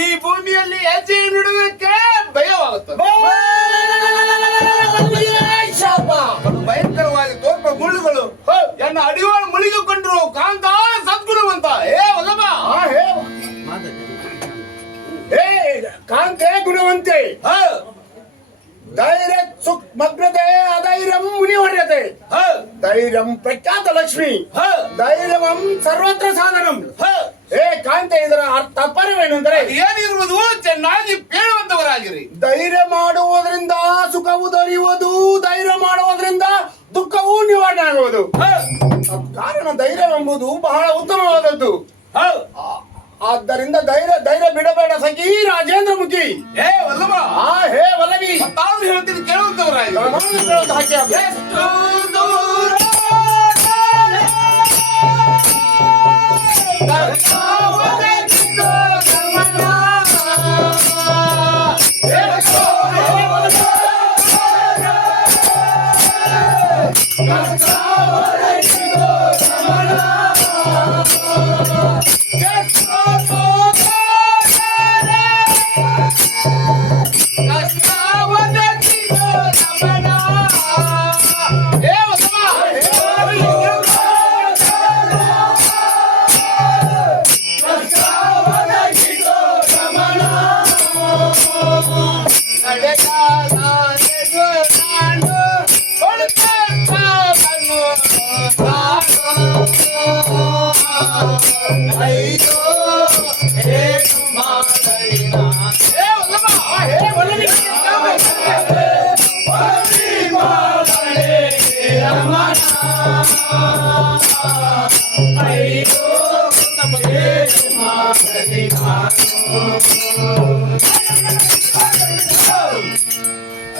ಈ ಭೂಮಿಯಲ್ಲಿ ಹೆಜ್ಜೆ ಇಡುವುದಕ್ಕೆ ಭಯವಾಗುತ್ತದೆ. ಭಯಂಕರವಾಗಿ ತೋರ್ಪ ಮುಳ್ಳುಗಳು ಎನ್ನ ಅಡಿವಾಳ ಮುಳುಗಿಕೊಂಡಿರುವ ಕಾಂತ ಸದ್ಗುಣವಂತ ಹೇ ವಲ್ಲಭ. ಹೇ ಕಾಂತೆ ಗುಣವಂತೆ ಧೈರ್ಯ ಮಗ್ನತೆ ಅಧೈರ್ಯಂ ಮುನಿವರ್ಯತೆ ಧೈರ್ಯಂ ಪ್ರಖ್ಯಾತ ಲಕ್ಷ್ಮಿ ಧೈರ್ಯವಂ ಸರ್ವತ್ರ ಸಾಧನಂ. ಹೇ ಕಾಂತೆ ಇದರ ತಾತ್ಪರ್ಯವೇನೆಂದರೆ ಏನಿರುವುದು ಚೆನ್ನಾಗಿ ಪೇಳುವಂತವರಾಗಿರಿ. ಧೈರ್ಯ ಮಾಡುವುದರಿಂದ ಸುಖವು ದೊರೆಯುವುದು, ಧೈರ್ಯ ಮಾಡುವುದರಿಂದ ದುಃಖವೂ ನಿವಾರಣೆ ಆಗುವುದು. ಕಾರಣ ಧೈರ್ಯವೆಂಬುದು ಬಹಳ ಉತ್ತಮವಾದದ್ದು. ಆದ್ದರಿಂದ ಧೈರ್ಯ ಬಿಡಬೇಡ ಸಖಿ ರಾಜೇಂದ್ರ ಮುಖಿ. ಹೇ ವಲ್ಲಭ. ಹೇ ವಲ್ಲಭಿ ತಾವು ಹೇಳ್ತೀನಿ ಕೇಳುವಂತವರಾಗಿ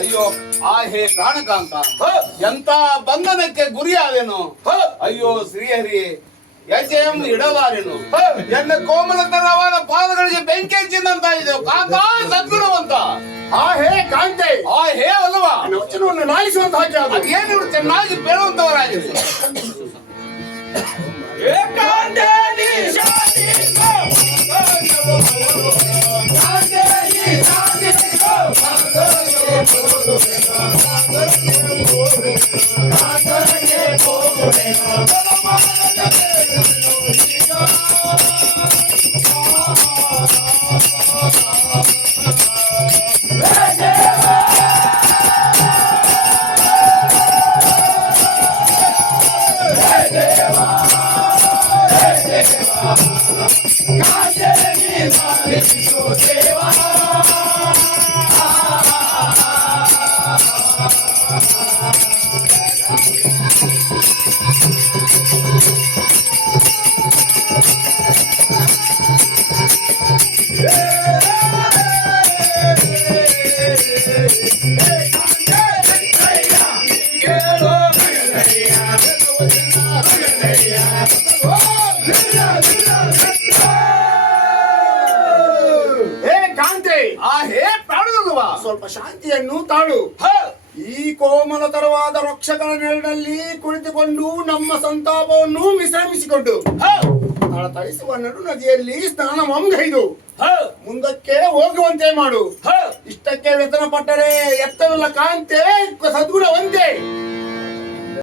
ಅಯ್ಯೋ ಹೇ ಪ್ರಾಣಕಾಂತ, ಎಂತ ಬಂಧನಕ್ಕೆ ಗುರಿಯಾದೆನು. ಅಯ್ಯೋ ಶ್ರೀಹರಿ ಹೆಜ್ಜೆಯಂ ಇಡಲಾರೆನು. ಎನ್ನ ಕೋಮಲತರವಾದ ಪಾದಗಳಿಗೆ ಬೆಂಕಿ ಹಚ್ಚಿದಂತ ಇದೆ ಕಾಂತ ಸದ್ಗುಣವಂತ. ಹೇ ಕಾಂತೆ ಹೇ ಅಲ್ವ ವಚನವನ್ನು ಲಾಲಿಸುವಂತ ಅದೇನಿರು ಚೆನ್ನಾಗಿ ಬೇಳುವಂತವರಾಗಿದೆ. ಸ್ವಲ್ಪ ಶಾಂತಿಯನ್ನು ತಾಳು. ಈ ಕೋಮಲತರವಾದ ವೃಕ್ಷಗಳ ನೆರಳಲ್ಲಿ ಕುಳಿತುಕೊಂಡು ನಮ್ಮ ಸಂತಾಪವನ್ನು ವಿಶ್ರಮಿಸಿಕೊಂಡು ಥಳಥಳಿಸುವ ನಡು ನದಿಯಲ್ಲಿ ಸ್ನಾನ ಮಂಗೈದು ಹ ಮುಂದಕ್ಕೆ ಹೋಗುವಂತೆ ಮಾಡು. ಹ ಇಷ್ಟಕ್ಕೆ ವೇತನ ಪಟ್ಟರೆ ಎತ್ತವಿಲ್ಲ ಕಾಂತೆ ಸದ್ಗುಣವಂತೆ.